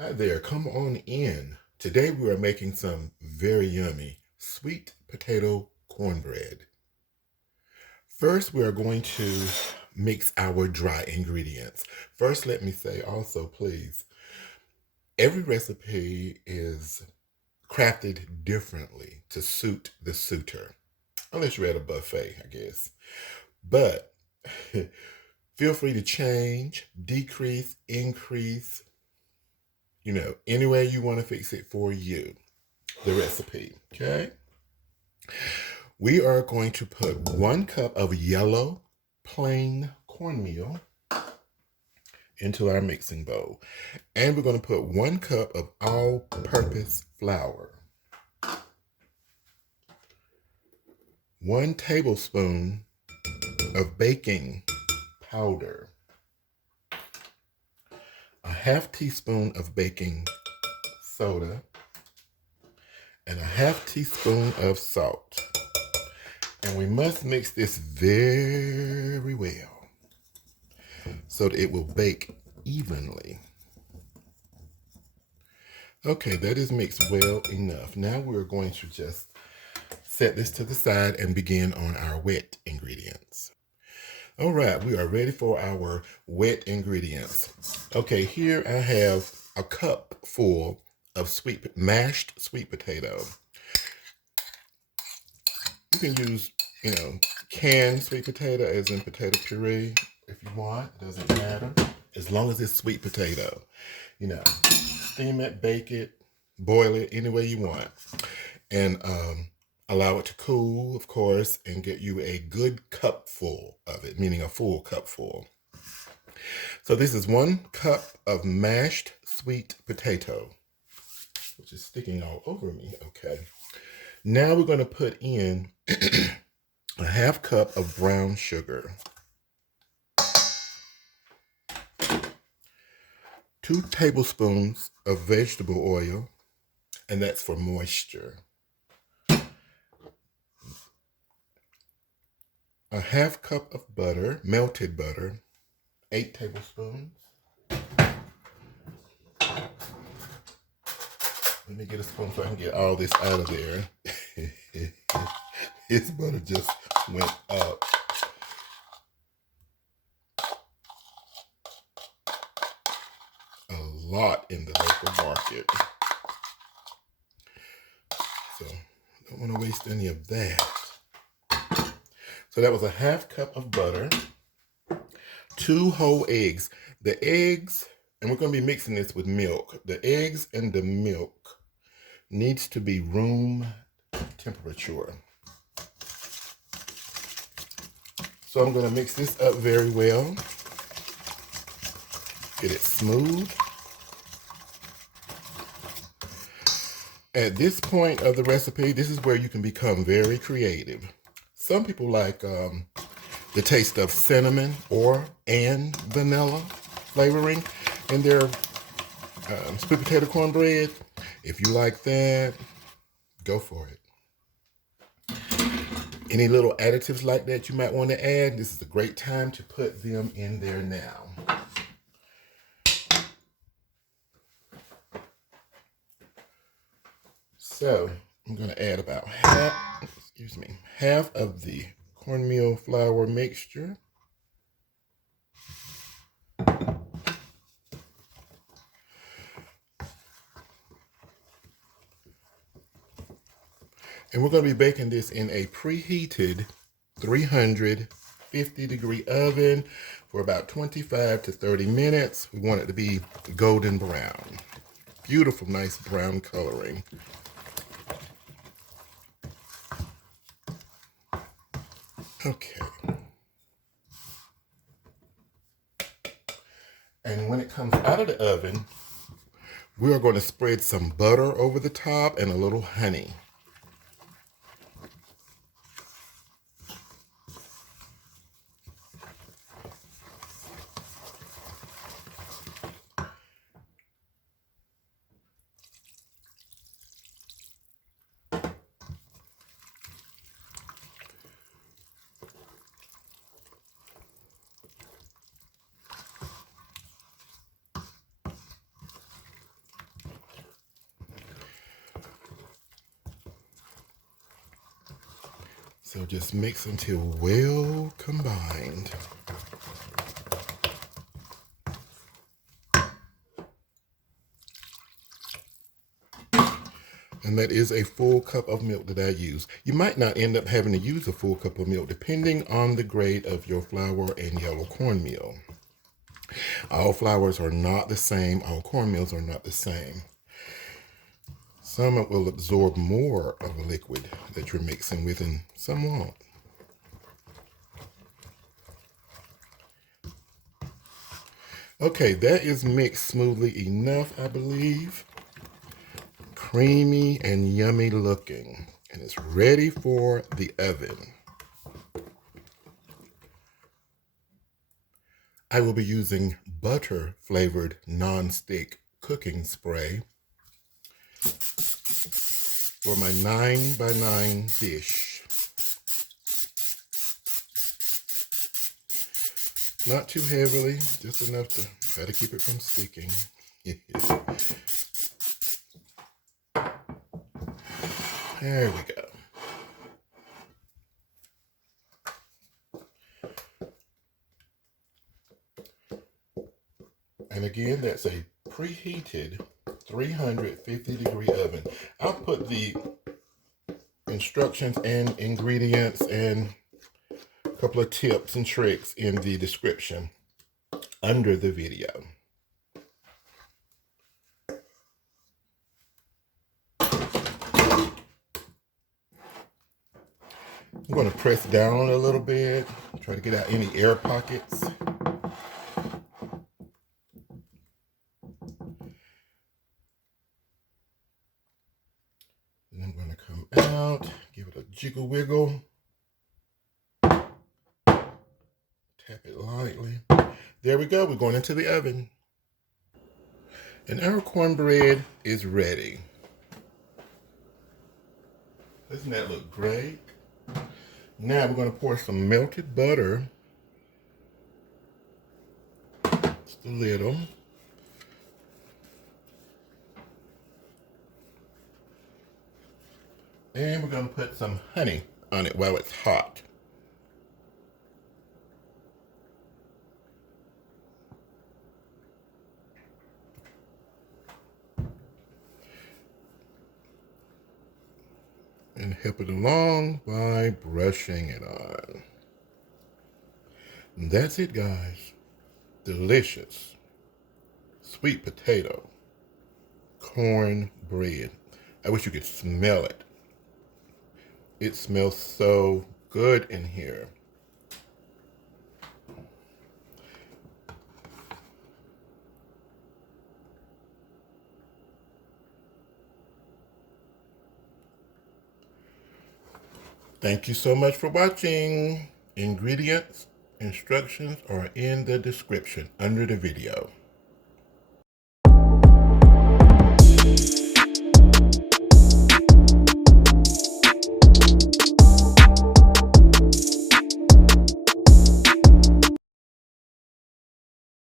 Hi there, come on in. Today we are making some very yummy sweet potato cornbread. First, we are going to mix our dry ingredients. First, let me say also, please, every recipe is crafted differently to suit the suitor. Unless you're at a buffet, I guess. But feel free to change, decrease, increase, any way you want to fix it for you, the recipe, okay? We are going to put 1 cup of yellow plain cornmeal into our mixing bowl. And we're going to put 1 cup of all-purpose flour. 1 tablespoon of baking powder. A half teaspoon of baking soda. And a half teaspoon of salt. And we must mix this very well so that it will bake evenly. Okay, that is mixed well enough. Now we're going to just set this to the side and begin on our wet ingredients. All right, we are ready for our wet ingredients. Okay, here I have a cup full of mashed sweet potato. You can use, canned sweet potato, as in potato puree, if you want. It doesn't matter. As long as it's sweet potato. Steam it, bake it, boil it any way you want. And allow it to cool, of course, and get you a good cupful of it, meaning a full cupful. So this is 1 cup of mashed sweet potato, which is sticking all over me, okay. Now we're going to put in a half cup of brown sugar, 2 tablespoons of vegetable oil, and that's for moisture, a half cup of butter, melted butter, 8 tablespoons. Let me get a spoon so I can get all this out of there. This butter just went up. A lot in the local market. So don't want to waste any of that. So that was a half cup of butter, 2 whole eggs. The eggs, and we're going to be mixing this with milk. The eggs and the milk needs to be room temperature. So I'm going to mix this up very well. Get it smooth. At this point of the recipe, this is where you can become very creative. Some people like the taste of cinnamon and vanilla flavoring in their sweet potato cornbread. If you like that, go for it. Any little additives like that you might want to add, this is a great time to put them in there now. So I'm going to add about half of the cornmeal flour mixture. And we're going to be baking this in a preheated 350-degree oven for about 25 to 30 minutes. We want it to be golden brown. Beautiful, nice brown coloring. Okay. And when it comes out of the oven, we are going to spread some butter over the top and a little honey. So just mix until well combined. And that is a full cup of milk that I use. You might not end up having to use a full cup of milk depending on the grade of your flour and yellow cornmeal. All flours are not the same. All cornmeals are not the same. Some will absorb more of a liquid that you're mixing with and some won't. Okay, that is mixed smoothly enough, I believe. Creamy and yummy looking, and it's ready for the oven. I will be using butter flavored non-stick cooking spray for my 9x9 dish. Not too heavily, just enough to try to keep it from sticking. There we go. And again, that's a preheated 350-degree oven. I'll put the instructions and ingredients and a couple of tips and tricks in the description under the video. I'm going to press down a little bit, try to get out any air pockets. And I'm going to come out, give it a jiggle wiggle. Tap it lightly. There we go, we're going into the oven. And our cornbread is ready. Doesn't that look great? Now we're going to pour some melted butter, just a little. And we're going to put some honey on it while it's hot. And help it along by brushing it on. And that's it, guys. Delicious sweet potato cornbread. I wish you could smell it. It smells so good in here. Thank you so much for watching. Ingredients, instructions are in the description under the video.